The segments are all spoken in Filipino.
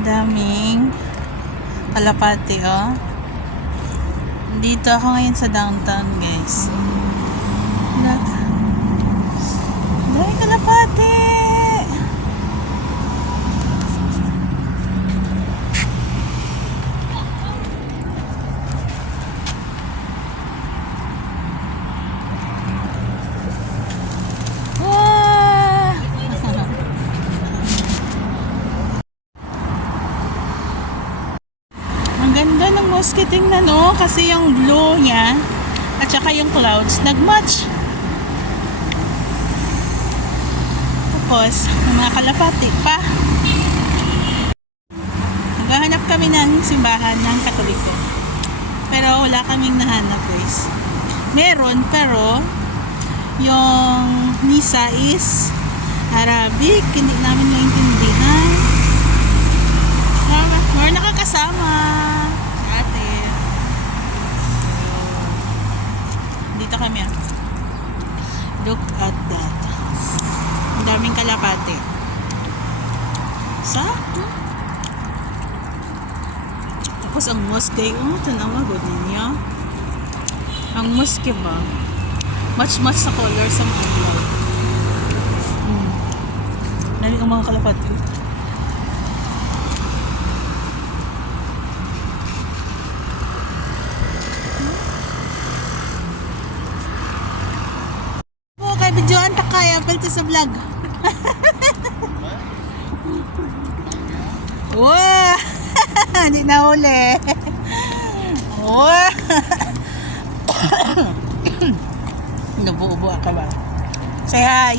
Daming kalapati, oh. Dito ako ngayon sa downtown, guys. Daming kalapati! Ang ganda ng mosque, tingnan, no? Kasi yung blue niya at saka yung clouds nagmatch. Tapos yung mga kalapati pa. Naghahanap kami ng simbahan ng Katoliko, pero wala kaming nahanap, guys. Meron, pero yung misa is Arabic, hindi namin naintindihan. More nakakasama ate. Dito kami, ah. Look at that. Ang daming kalapate. Tapos ang mosque, tanawa ko ninyo. Ang mosque ba? Match sa color sa mga ilaw. Daming ang mga kalapate. Videoan ta kaya palto sa vlog. Wow! Hindi na huli. Wow! Nabuo-buo ka ba? Say hi!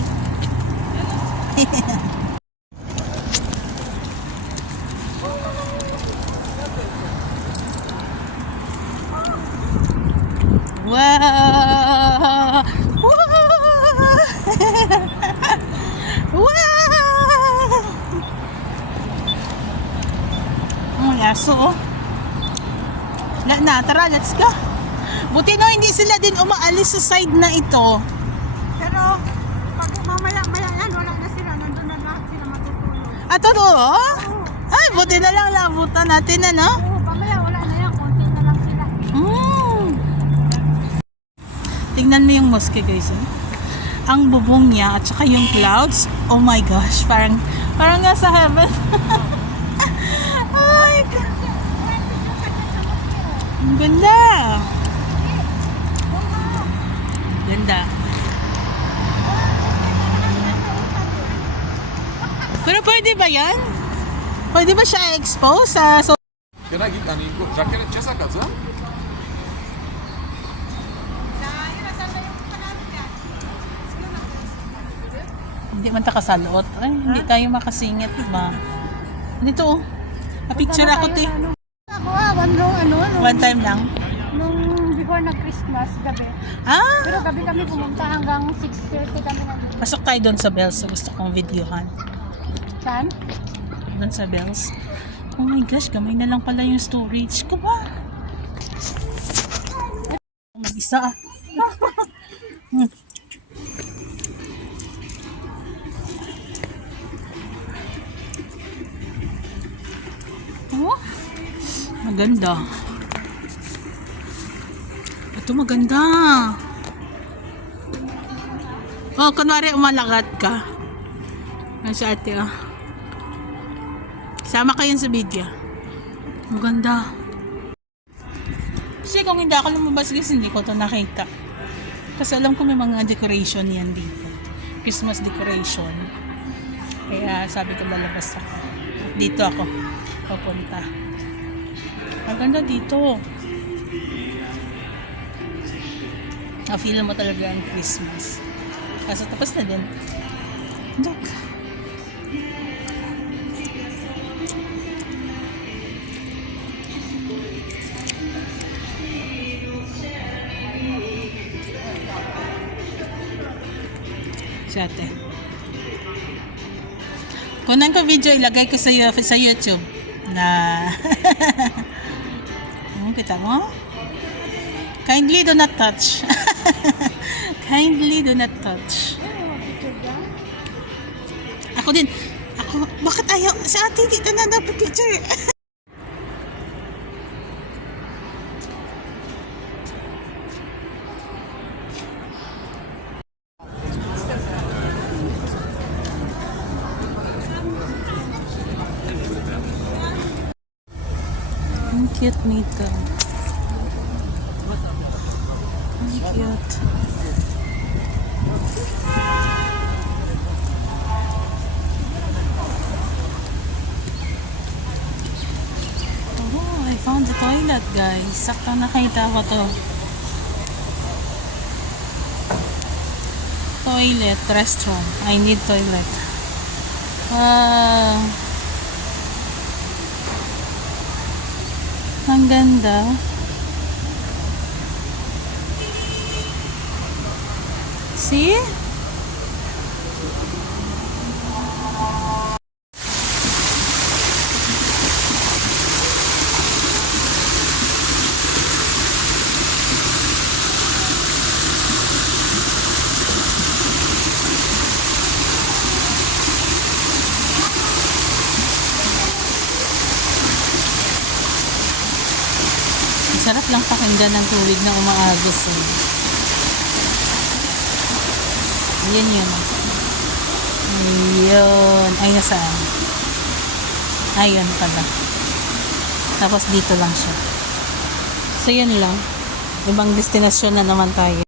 Wow! Wow! Ang yaso, oh. Tara, let's go. Buti no, hindi sila din umaalis sa side na ito. Pero pag mamaya-maya yan, wala na sila. Nandun na lahat sila matutulog. Ah, totoo? Ay, buti na lang labutan natin, ano? Oo, mamaya wala na yan. Konti na lang sila. Tingnan mo yung mosque, guys, eh. Ang bubong niya at saka yung clouds, oh my gosh, parang nga sa heaven. Oh my God. Ang ganda. Ganda. Pero pwede ba yan? Pwede ba siya expose sa... Can I get an ingo? Jacket Chesa Kaza? Hindi man ta kasalot. Ay, hindi tayo makasingit ba? Dito, oh. Na-picture ako, te. Ako, One time lang. nung before na Christmas, gabi. Ah! Pero gabi kami pumunta hanggang 6:30 kami nandun. Pasok tayo doon sa Bells. Gusto kong videohan. Saan? Doon sa Bells. Oh my gosh, gamay na lang pala yung storage ko ba? Mag-isa, ah. Oh, maganda. Ito maganda. Oh, kunwari umalagat ka. Ano siya, ate, ah. Sama kayo sa video. Maganda. Kasi kung hindi ako lumabas, guys, hindi ko ito nakita. Kasi alam ko may mga decoration yan dito. Christmas decoration. Kaya sabi ko lalabas ako. Dito ako pupunta. Maganda dito. Feel mo talaga ang Christmas. Kaso tapos na din. Look. Siyate. Kunan ko video, ilagay ko sa YouTube na kita mo? Kindly do not touch. Kindly do not touch. Ako ko, bakit ayaw? Si ate, dito na dapat picture. Ang cute nito. Ang cute. Oh, I found the toilet, guys. Sakto nakita ko to. Toilet, restroom. I need toilet. Wow. Ang ganda. See? Sarap lang pakinggan ng tubig na umaagos eh. Yan yun. Ayun. Ay, nasaan? Ayun pala. Tapos dito lang siya. So, yun lang. Ibang destinasyon na naman tayo.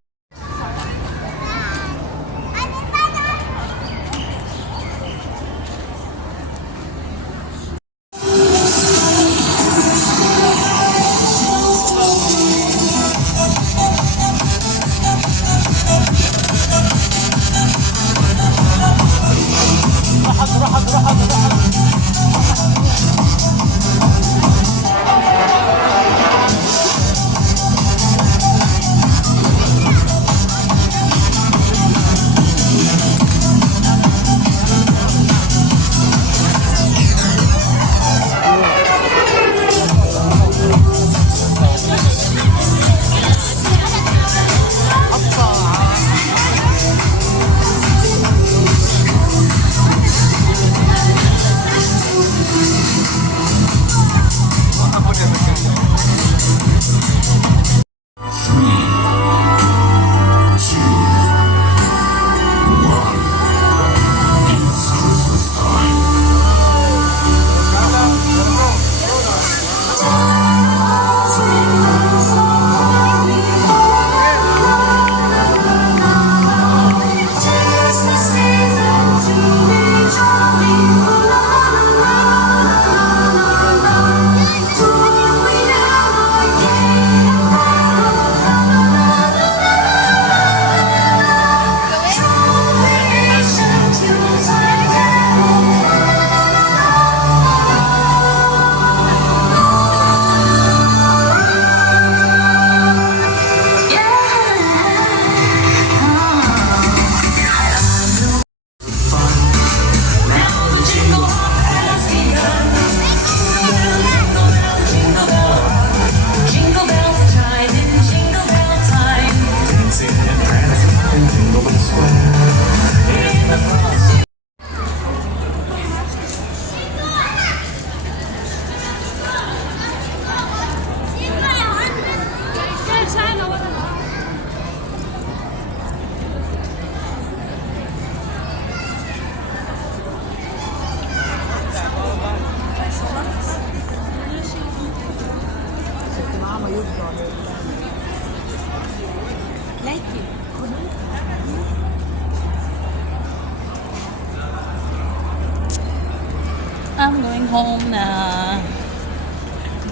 I'm going home na.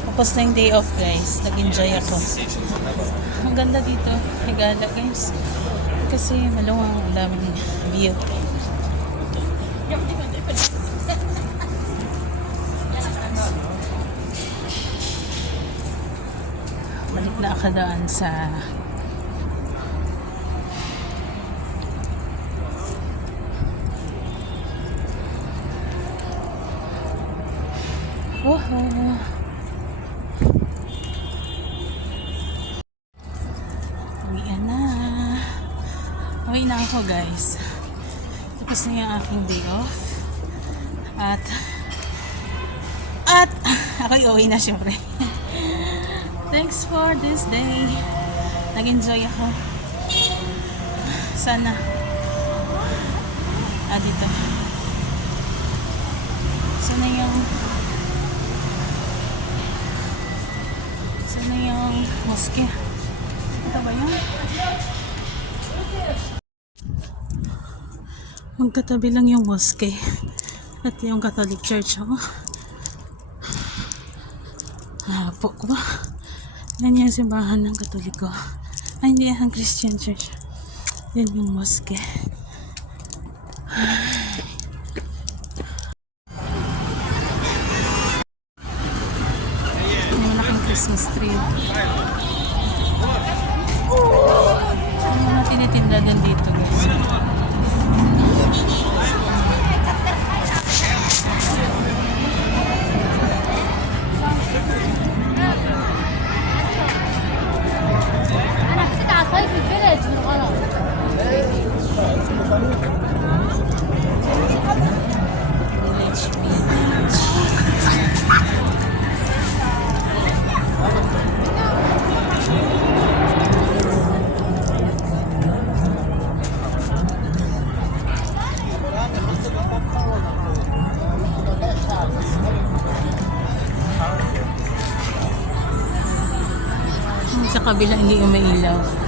Tapos na yung day off, guys. Nag-enjoy ako. Ang ganda dito. Higala, guys. Kasi maluwang, ang daming view. Balik na ako doon sa uwian na. Uwi na ako, guys. Tapos na yung aking day off. At ako'y uwi na syempre. Thanks for this day. Nag-enjoy ako. Sana. Dito. Sana yung mosque. Ito ba yun? Magkatabi lang yung mosque at yung Catholic Church. Po ko ba? Yan yung simbahan ng Katoliko. Ay, hindi yan ang Christian Church. Yan yung mosque. May malaking Christmas tree. May mga tinitinda din dito, guys. انا كنت على صيف الفيلج بالغلط. Sa kabila hindi umailaw.